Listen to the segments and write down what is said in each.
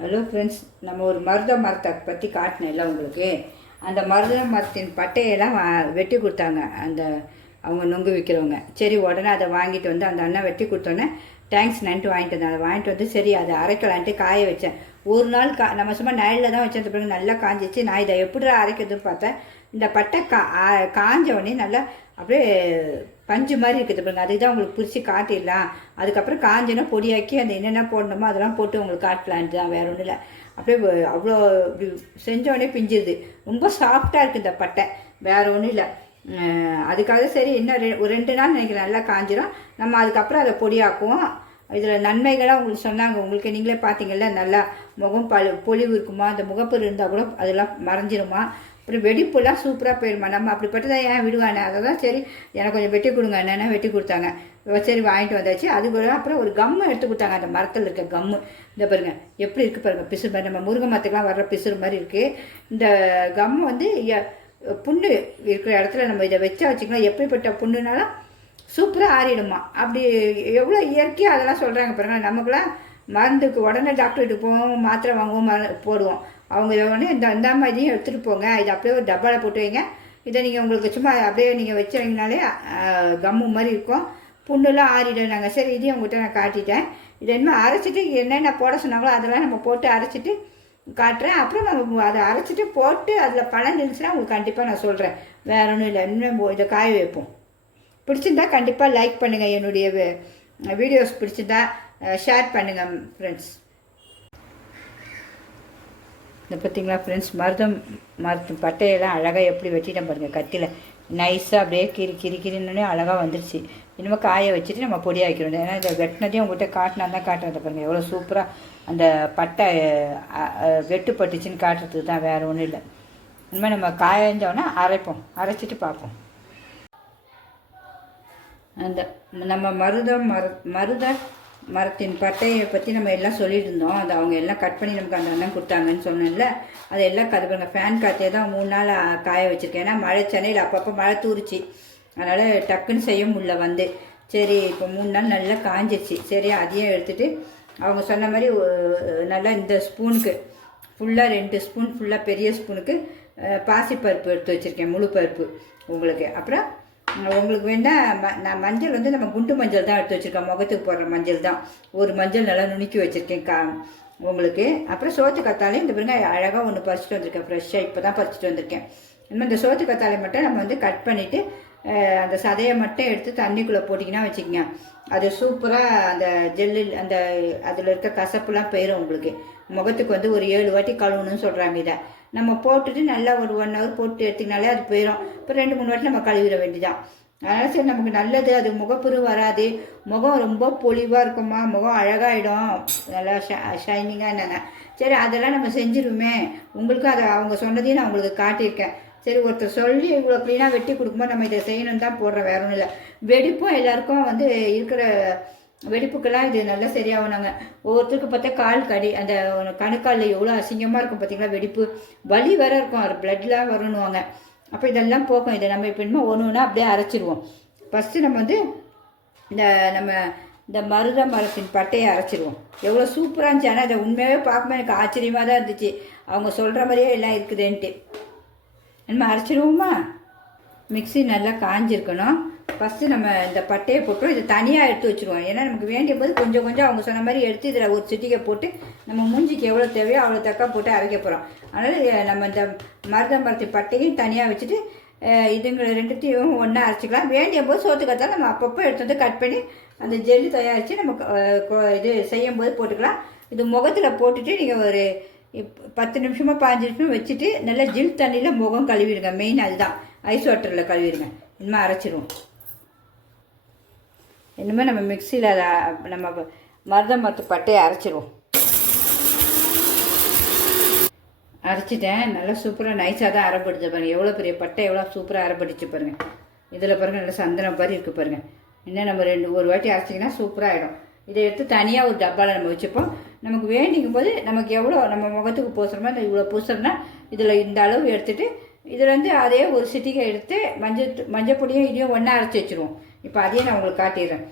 Hello friends நம்ம ஒரு மருத மரத்தை பற்றி காட்டினேன்ல உங்களுக்கு. அந்த மருத மரத்தின் பட்டையெல்லாம் வெட்டி கொடுத்தாங்க. அந்த அவங்க நொங்கு விற்கிறவங்க சரி உடனே அதை வாங்கிட்டு வந்து அந்த அண்ணன் வெட்டி கொடுத்தோன்னே தேங்க்ஸ் நன்ட்டு வாங்கிட்டு வந்தேன். அதை வாங்கிட்டு வந்து சரி அதை அரைக்கலான்ட்டு காய வச்சேன். ஒரு நாள் கா நம்ம சும்மா நயலில் தான் வச்சேன் பிறகு நல்லா காஞ்சிச்சு. நான் இதை எப்படி அரைக்கிறதுன்னு பார்த்தேன். இந்த பட்டை கா காஞ்ச உடனே நல்லா அப்படியே பஞ்சு மாதிரி இருக்குது பாருங்க. அதுக்கு தான் உங்களுக்கு பிரித்து காட்டிடலாம். அதுக்கப்புறம் காஞ்சினா பொடியாக்கி அந்த என்னென்ன போடணுமோ அதெல்லாம் போட்டு உங்களுக்கு காட்டலான்ட்டு தான். வேற ஒன்றும் இல்லை. அப்படியே அவ்வளோ இப்படி செஞ்சோடனே பிஞ்சிருது. ரொம்ப சாஃப்டாக இருக்குது இந்த பட்டை. வேறு ஒன்றும் இல்லை. அதுக்காக சரி இன்னும் ரெ ஒரு ரெண்டு நாள் நினைக்கிறேன். நல்லா காஞ்சிரும். நம்ம அதுக்கப்புறம் அதை பொடியாக்குவோம். இதில் நன்மைகளாக உங்களுக்கு சொன்னாங்க. உங்களுக்கு நீங்களே பார்த்தீங்கல்ல நல்லா முகம் பழு பொலிவு இருக்குமா? அந்த முகப்பொரு இருந்தால் கூட அதெல்லாம் மறைஞ்சிருமா? அப்புறம் வெடிப்புலாம் சூப்பராக போயிடுமா நம்ம அப்படிப்பட்டதான் ஏன் விடுவானே? அதெல்லாம் சரி எனக்கு கொஞ்சம் வெட்டி கொடுங்க என்னென்ன வெட்டி கொடுத்தாங்க. சரி வாங்கிட்டு வந்தாச்சு. அது கூட அப்புறம் ஒரு கம்மு எடுத்து கொடுத்தாங்க. அந்த மரத்தில் இருக்க கம்மு இந்த பாருங்க எப்படி இருக்குது பாருங்க பிசுறு மாதிரி. நம்ம முருங்கை மரத்துக்கெலாம் வர்ற பிசுறு மாதிரி இருக்குது இந்த கம்மு வந்து எ- புண்ணு இருக்கிற இடத்துல நம்ம இதை வச்சா வச்சுக்கலாம் எப்படிப்பட்ட புண்ணுனாலும் சூப்பராக ஆறிடுமா? அப்படி எவ்வளோ இயற்கையாக அதெல்லாம் சொல்கிறாங்க பாருங்க. நமக்குலாம் மருந்துக்கு உடனே டாக்டர்கிட்ட போவோம் மாத்திரை வாங்குவோம் மரு போடுவோம். அவங்க ஒன்று இந்த இந்த இதையும் எடுத்துகிட்டு போங்க. இதை அப்படியே ஒரு டப்பாவில் போட்டு வைங்க. இதை நீங்கள் உங்களுக்கு சும்மா அப்படியே நீங்கள் வச்சுருங்கனாலே கம்மு மாதிரி இருக்கும். புண்ணுலாம் ஆறிடும். நாங்கள் சரி இதையும் உங்கள்கிட்ட நான் காட்டிட்டேன். இதை என்ன அரைச்சிட்டு என்னென்ன போட சொன்னாங்களோ அதெல்லாம் நம்ம போட்டு அரைச்சிட்டு காட்டுறேன். அப்புறம் நம்ம அதை அரைச்சிட்டு போட்டு அதில் பழம் இருந்துச்சுன்னா உங்களுக்கு கண்டிப்பாக நான் சொல்கிறேன் வேற ஒன்றும் இல்லை. இன்னும் இதை காய வைப்போம். பிடிச்சிருந்தா கண்டிப்பாக லைக் பண்ணுங்கள் என்னுடைய வீடியோஸ் பிடிச்சிருந்தா ஷேர் பண்ணுங்கள் ஃப்ரெண்ட்ஸ் இந்த பார்த்தீங்களா ஃப்ரெண்ட்ஸ் மருதம் மருத்து பட்டையெல்லாம் அழகாக எப்படி வெட்டிட்டேன் பாருங்கள் கத்தியில். நைஸாக அப்படியே கிரி கிரி கிரின்னே அழகாக வந்துருச்சு. இனிமேல் காய வச்சுட்டு நம்ம பொடியாக்கிறோம் ஏன்னா இதை வெட்டினதையும் உங்கள்கிட்ட காட்டினா தான் காட்டுறது பாருங்கள் எவ்வளோ சூப்பராக அந்த பட்டை வெட்டு பட்டுச்சுன்னு வெட்டுப்பட்டுச்சுன்னு காட்டுறதுக்கு தான் வேறு ஒன்றும் இல்லை. இனிமேல் நம்ம காயஞ்சோன்னா அரைப்போம். அரைச்சிட்டு பார்ப்போம். அந்த நம்ம மருதம் மரு மருத மரத்தின் பட்டையை பற்றி நம்ம எல்லாம் சொல்லியிருந்தோம் அது அவங்க எல்லாம் கட் பண்ணி நமக்கு அந்த அண்ணன் கொடுத்தாங்கன்னு சொன்னேன்ல. அது எல்லாம் கதை பண்ணுங்கள் ஃபேன் காற்றே தான் மூணு நாள் காய வச்சுருக்கேன். ஏன்னா மழை சென்னையில் அப்பப்போ மழை தூரிச்சு. அதனால் டக்குன்னு செய்ய முடியல வந்து. சரி இப்போ மூணு நாள் நல்லா காஞ்சிச்சு சரி அதையும் எடுத்துகிட்டு அவங்க சொன்ன மாதிரி நல்லா இந்த ஸ்பூனுக்கு ஃபுல்லாக ரெண்டு ஸ்பூன் ஃபுல்லாக பெரிய ஸ்பூனுக்கு பாசிப்பருப்பு எடுத்து வச்சுருக்கேன். முழு பருப்பு உங்களுக்கு. அப்புறம் உங்களுக்கு வேணால் ம நான் மஞ்சள் வந்து நம்ம குண்டு மஞ்சள் தான் எடுத்து வச்சுருக்கேன் முகத்துக்கு போடுற மஞ்சள் தான். ஒரு மஞ்சள் நல்லா நுணுக்கி வச்சுருக்கேன் கா உங்களுக்கு. அப்புறம் சோத்து கத்தாலே இந்த பாருங்க அழகாக ஒன்று பறிச்சுட்டு வந்திருக்கேன் ஃப்ரெஷ்ஷாக இப்போ தான் பறிச்சுட்டு வந்திருக்கேன். இன்னும் இந்த சோத்து கத்தாழை மட்டும் நம்ம வந்து கட் பண்ணிவிட்டு அந்த சதையை மட்டும் எடுத்து தண்ணிக்குள்ளே போட்டிங்கன்னா வச்சுக்கோங்க. அது சூப்பராக அந்த ஜெல்லு அந்த அதில் இருக்க கசப்புலாம் போயிடும் உங்களுக்கு. முகத்துக்கு வந்து ஒரு ஏழு வாட்டி கழுவணும்னு சொல்கிறாங்க இதை. நம்ம போட்டுட்டு நல்லா ஒரு ஒன் ஹவர் போட்டு எடுத்திங்கனாலே அது போயிடும் இப்போ ரெண்டு மூணு வாட்டி நம்ம கழுவிட வேண்டியதான் அதனால் சரி நமக்கு நல்லது. அது முகப்பரு வராது. முகம் ரொம்ப பொலிவாக இருக்குமா? முகம் அழகாயிடும். நல்லா ஷ ஷைனிங்காக என்னென்ன சரி அதெல்லாம் நம்ம செஞ்சிருவோமே உங்களுக்கும் அதை அவங்க சொன்னதையும் நான் உங்களுக்கு காட்டியிருக்கேன். சரி ஒருத்தர் சொல்லி இவ்வளோ க்ளீனாக வெட்டி கொடுக்கும்போது நம்ம இதை செய்யணும் தான் போடுறோம். வேற ஒன்றும் இல்லை. வெடிப்பும் எல்லாருக்கும் வந்து இருக்கிற வெடிப்புக்கெல்லாம் இது நல்லா சரியாகணுங்க. ஒவ்வொருத்தருக்கு பார்த்தா கால் கடி அந்த கணுக்காலில் எவ்வளோ அசிங்கமாக இருக்கும் பார்த்தீங்களா வெடிப்பு? வலி வேற இருக்கும் அது பிளட்லாம் வரணுவாங்க அப்போ இதெல்லாம் போக்கும். இதை நம்ம இப்போ இனிமேல் ஒன்று ஒன்றா அப்படியே அரைச்சிடுவோம் ஃபஸ்ட்டு நம்ம வந்து இந்த நம்ம இந்த மருத மரத்தின் பட்டையை அரைச்சிடுவோம் எவ்வளோ சூப்பராக இருந்துச்சு. ஆனால் அதை உண்மையாகவே பார்க்கும்போது எனக்கு ஆச்சரியமாக தான் இருந்துச்சு. அவங்க சொல்கிற மாதிரியே எல்லாம் இருக்குதுன்ட்டு. நம்ம அரைச்சிடுவோமா மிக்ஸி நல்லா காஞ்சிருக்கணும். ஃபஸ்ட்டு நம்ம இந்த பட்டையை போட்டோம். இதை தனியாக எடுத்து வச்சுருவோம். ஏன்னா நமக்கு வேண்டிய போது கொஞ்சம் கொஞ்சம் அவங்க சொன்ன மாதிரி எடுத்து இதில் ஒரு சிட்டிகை போட்டு நம்ம மூஞ்சிக்கு எவ்வளோ தேவையோ அவ்வளோ தக்கா போட்டு அரைக்க போகிறோம் அதனால் நம்ம இந்த மருத மரத்து பட்டையும் தனியாக வச்சுட்டு இதுங்களை ரெண்டுத்தையும் ஒன்றா அரைச்சிக்கலாம். வேண்டிய போது சோத்து நம்ம அப்பப்போ எடுத்து வந்து கட் பண்ணி அந்த ஜெல்லு தயாரித்து நம்ம இது செய்யும் போது போட்டுக்கலாம். இது முகத்தில் போட்டுட்டு நீங்கள் ஒரு இப் பத்து நிமிஷமாக பாஞ்சு நிமிஷம் வச்சுட்டு நல்லா ஜில் தண்ணியில் முகம் கழுவிடுங்க. மெயின் அதுதான். ஐஸ் வாட்டரில் கழுவிடுங்க. இனிமேல் அரைச்சிடுவோம் இனிமேல் நம்ம மிக்சியில் அதை நம்ம மருதம் மரத்து பட்டையை அரைச்சிடுவோம் அரைச்சிட்டேன். நல்லா சூப்பராக நைஸாக தான் அரைப்படுது பாருங்க. எவ்வளோ பெரிய பட்டை எவ்வளோ சூப்பராக அரைப்படிச்சு பாருங்கள் இதில் பாருங்கள் நல்லா சந்தனம் மாதிரி இருக்குது பாருங்கள் இன்னும் நம்ம ரெண்டு ஒரு வாட்டி அரைச்சிங்கன்னா சூப்பராக ஆகிடும் இதை எடுத்து தனியாக ஒரு டப்பாவில் நம்ம வச்சுப்போம். நமக்கு வேண்டிக்கும் போது நமக்கு எவ்வளோ நம்ம முகத்துக்கு பூசுகிறோமோ அந்த இவ்வளோ பூசுறோம்னா இதில் இந்த அளவு எடுத்துகிட்டு இதில் வந்து அதே ஒரு சிட்டிகை எடுத்து மஞ்சள் மஞ்சள் பொடியும் இதையும் ஒன்றா அரைச்சி வச்சுருவோம். இப்போ அதையே நான் உங்களுக்கு காட்டிடுறேன்.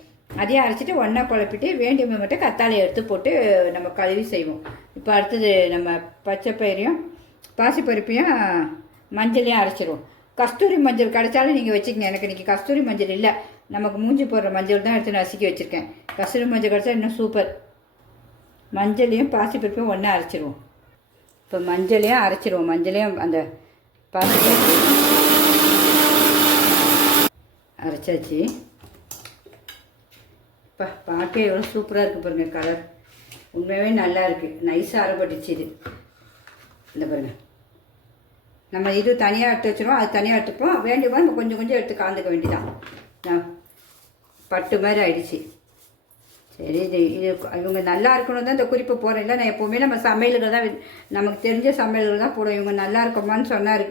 அதையே அரைச்சிட்டு ஒன்றா குழப்பிட்டு வேண்டியவங்க மட்டும் கத்தாழை எடுத்து போட்டு நம்ம கழுவி செய்வோம். இப்போ அடுத்தது நம்ம பச்சை பயிரையும் பாசிப்பருப்பையும் மஞ்சளையும் அரைச்சிடுவோம் கஸ்தூரி மஞ்சள் கிடைச்சாலும் நீங்கள் வச்சுக்கங்க. எனக்கு இன்றைக்கி கஸ்தூரி மஞ்சள் இல்லை. நமக்கு மூஞ்சி போடுற மஞ்சள் தான் எடுத்து நசுக்கி வச்சுருக்கேன். கஸ்தூரி மஞ்சள் கிடச்சா இன்னும் சூப்பர். மஞ்சளையும் பாசிப்பருப்பையும் ஒன்றா அரைச்சிடுவோம் இப்போ மஞ்சளையும் அரைச்சிடுவோம் மஞ்சளையும் அந்த பாசிப்பருப்பு அரைச்சாச்சு. பா பார்க்க எவ்வளோ சூப்பராக இருக்குது பாருங்கள் கலர் உண்மையாகவே நல்லா இருக்குது நைஸாக அரைப்பட்டுச்சு இது. இந்த பாருங்கள் நம்ம இது தனியாக எடுத்து வச்சிருவோம். அது தனியாக எடுத்துப்போம் வேண்டியவா நம்ம கொஞ்சம் கொஞ்சம் எடுத்து கலந்துக்க வேண்டியதான் நான் பட்டு மாதிரி ஆயிடுச்சு. சரி இது இது இவங்க நல்லா இருக்கணும் தான் இந்த குறிப்பு போகிறேன் இல்லை நான் எப்போவுமே நம்ம சமையல்கள் தான் நமக்கு தெரிஞ்ச சமையல்கள் தான் போடுவோம். இவங்க நல்லா இருக்குமான்னு சொன்னார்.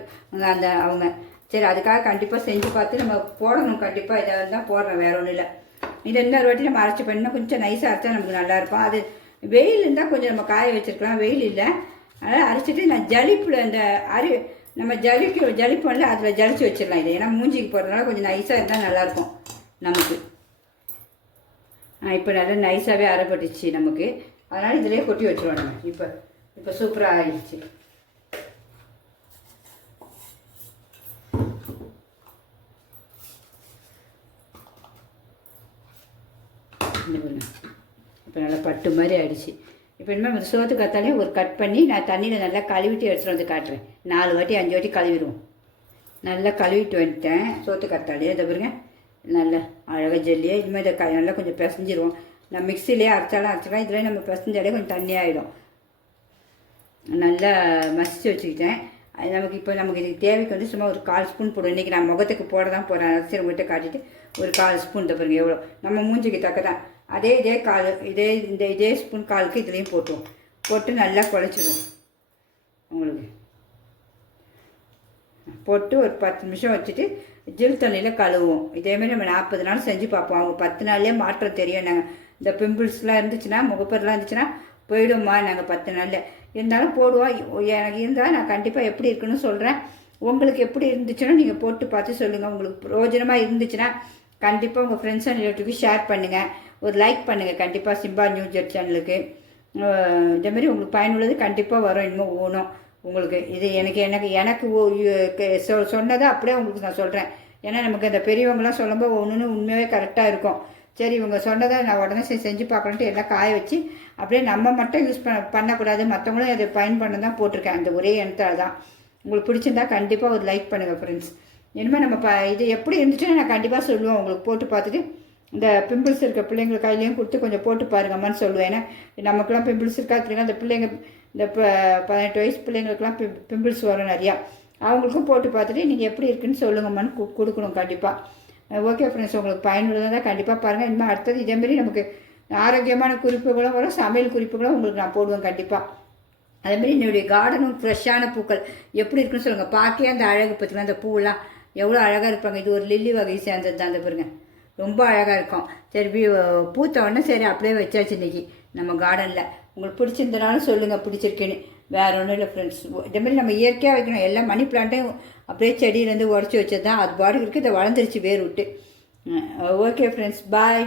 அந்த அவங்க சரி அதுக்காக கண்டிப்பாக செஞ்சு பார்த்து நம்ம போடணும். கண்டிப்பாக இதை தான் போடுறேன் வேறு ஒன்றும் இல்லை. இது இன்னொரு வாட்டி நம்ம அரைச்சி பண்ணால் கொஞ்சம் நைஸாக அரைச்சா நமக்கு நல்லாயிருக்கும் அது வெயில் இருந்தால் கொஞ்சம் நம்ம காய வச்சுருக்கலாம். வெயில் இல்லை. அதனால் அரைச்சிட்டு நான் ஜலிப்பில் அந்த அரி நம்ம ஜலிக்கு ஜலிப்போம்ல அதில் ஜலிச்சு வச்சிடலாம் இது. ஏன்னா மூஞ்சிக்கு போடுறதுனால கொஞ்சம் நைஸாக இருந்தால் நல்லாயிருக்கும் நமக்கு. இப்போ நல்லா நைஸாகவே அரைப்பட்டுச்சு நமக்கு. அதனால் இதிலே கொட்டி வச்சுருவோம் நம்ம. இப்போ இப்போ சூப்பராக ஆயிடுச்சு. இப்போ நல்லா பட்டு மாதிரி ஆயிடுச்சு. இப்போ இனிமேல் இந்த சோத்து கத்தாலே ஒரு கட் பண்ணி நான் தண்ணியில் நல்லா கழுவிட்டு எடுத்துகிட்டு வந்து காட்டுறேன். நாலு வாட்டி அஞ்சு வாட்டி கழுவிடுவோம். நல்லா கழுவிட்டு வந்துட்டேன். சோத்து கத்தாலே இதை பாருங்க. நல்லா அழகாக ஜெல்லியே இனிமேல் இதை க நல்லா கொஞ்சம் பிசைஞ்சிருவோம். நான் மிக்சிலே அரைச்சாலும் அரைச்சிக்கலாம். இதில் நம்ம பிசைஞ்சாலே கொஞ்சம் தண்ணி ஆகிடும் நல்லா மசிச்சு வச்சுக்கிட்டேன். நமக்கு இப்போ நமக்கு இதுக்கு தேவைக்கு வந்து சும்மா ஒரு கால் ஸ்பூன் போடுவோம். இன்றைக்கி நான் முகத்துக்கு போட தான் போகிறேன் அரிசி உங்கள்கிட்ட காட்டிட்டு ஒரு கால் ஸ்பூன் தான் எவ்வளோ நம்ம மூஞ்சிக்கு தக்க தான் அதே இதே கால் இதே இந்த இதே ஸ்பூன் காலுக்கு இதுலேயும் போட்டுவோம். போட்டு நல்லா குழச்சிடுவோம். உங்களுக்கு. போட்டு ஒரு பத்து நிமிஷம் வச்சுட்டு ஜில் தண்ணியில் கழுவுவோம். இதேமாரி நம்ம நாற்பது நாள் செஞ்சு பார்ப்போம். அவங்க பத்து நாள்லேயே மாற்றம் தெரியும். நாங்கள் இந்த பிம்பிள்ஸ்லாம் இருந்துச்சுன்னா முகப்பெல்லாம் இருந்துச்சுன்னா போயிடும்மா. நாங்கள் பத்து நாளில். இருந்தாலும் போடுவோம் எனக்கு இருந்தால் நான் கண்டிப்பாக எப்படி இருக்குன்னு சொல்கிறேன் உங்களுக்கு எப்படி இருந்துச்சுன்னா நீங்கள் போட்டு பார்த்து சொல்லுங்கள் உங்களுக்கு பிரயோஜனமாக இருந்துச்சுன்னா கண்டிப்பாக உங்கள் ஃப்ரெண்ட்ஸ் அண்ட் ரிலேட்டிவ்க்கு ஷேர் பண்ணுங்கள் ஒரு லைக் பண்ணுங்கள் கண்டிப்பாக சிம்பா நியூஸ் ஜெட் சேனலுக்கு இதேமாரி உங்களுக்கு பயனுள்ளது கண்டிப்பாக வரும். இன்னும் ஓணும். உங்களுக்கு இது எனக்கு எனக்கு எனக்கு ஓ- க- சொ- சொன்னதை அப்படியே உங்களுக்கு நான் சொல்கிறேன் ஏன்னா நமக்கு அந்த பெரியவங்களாம் சொல்லும்போது ஒன்று உண்மையாகவே கரெக்டாக இருக்கும். சரி இவங்க சொன்னதை நான் உடனே சரி செஞ்சு பார்க்கணுன்ட்டு எல்லாம் காய வச்சு அப்படியே நம்ம மட்டும் யூஸ் பண்ண பண்ணக்கூடாது. மற்றவங்களும் அதை பயன் பண்ண தான் போட்டிருக்கேன். அந்த ஒரே எண்ணத்தால் தான். உங்களுக்கு பிடிச்சிருந்தா கண்டிப்பாக ஒரு லைக் பண்ணுங்கள் ஃப்ரெண்ட்ஸ் இனிமேல் நம்ம ப இது எப்படி இருந்துச்சுன்னு நான் கண்டிப்பாக சொல்லுவேன். உங்களுக்கு போட்டு பார்த்துட்டு இந்த பிம்பிள்ஸ் இருக்க பிள்ளைங்களுக்கு கையிலையும் கொடுத்து கொஞ்சம் போட்டு பாருங்கம்மான்னு சொல்லுவேன். ஏன்னா நமக்குலாம் பிம்பிள்ஸ் இருக்கா தெரியும் அந்த பிள்ளைங்க இந்த ப- பதினெட்டு வயசு பிள்ளைங்களுக்குலாம் பி பிம்பிள்ஸ் வரும் நிறையா. அவங்களுக்கும் போட்டு பார்த்துட்டு நீங்கள் எப்படி இருக்குன்னு சொல்லுங்கம்மான்னு கொடுக்கணும் கண்டிப்பாக ஓகே ஃப்ரெண்ட்ஸ் உங்களுக்கு பயனுள்ளதாக கண்டிப்பாக பாருங்கள் இனிமேல் அடுத்தது இதேமாரி நமக்கு ஆரோக்கியமான குறிப்புகளும் வரும் சமையல் குறிப்புகளும் உங்களுக்கு நான் போடுவேன் கண்டிப்பாக அதேமாரி என்னுடைய கார்டனும் ஃப்ரெஷ்ஷான பூக்கள் எப்படி இருக்குன்னு சொல்லுங்கள் பார்க்கே அந்த அழகு பற்றினா அந்த பூவெல்லாம் எவ்வளோ அழகாக இருப்பாங்க. இது ஒரு லில்லி வகை சேர்ந்தது தான் அந்த பாருங்க. ரொம்ப அழகாக இருக்கும். சரி பூத்த உடனே சரி அப்படியே வச்சாச்சு இன்னைக்கு நம்ம கார்டனில் உங்களுக்கு பிடிச்சிருந்தனாலும் சொல்லுங்கள் பிடிச்சிருக்கேன்னு. வேறு ஒன்றும் இல்லை ஃப்ரெண்ட்ஸ் இதேமாரி நம்ம இயற்கையாக வைக்கணும். எல்லா மணி பிளான்ட்டையும் அப்படியே செடியிலேருந்து உடச்சி வச்சது தான் அது பாடி இருக்குது இதை வளர்ந்துருச்சு வேர் விட்டு. Okay friends bye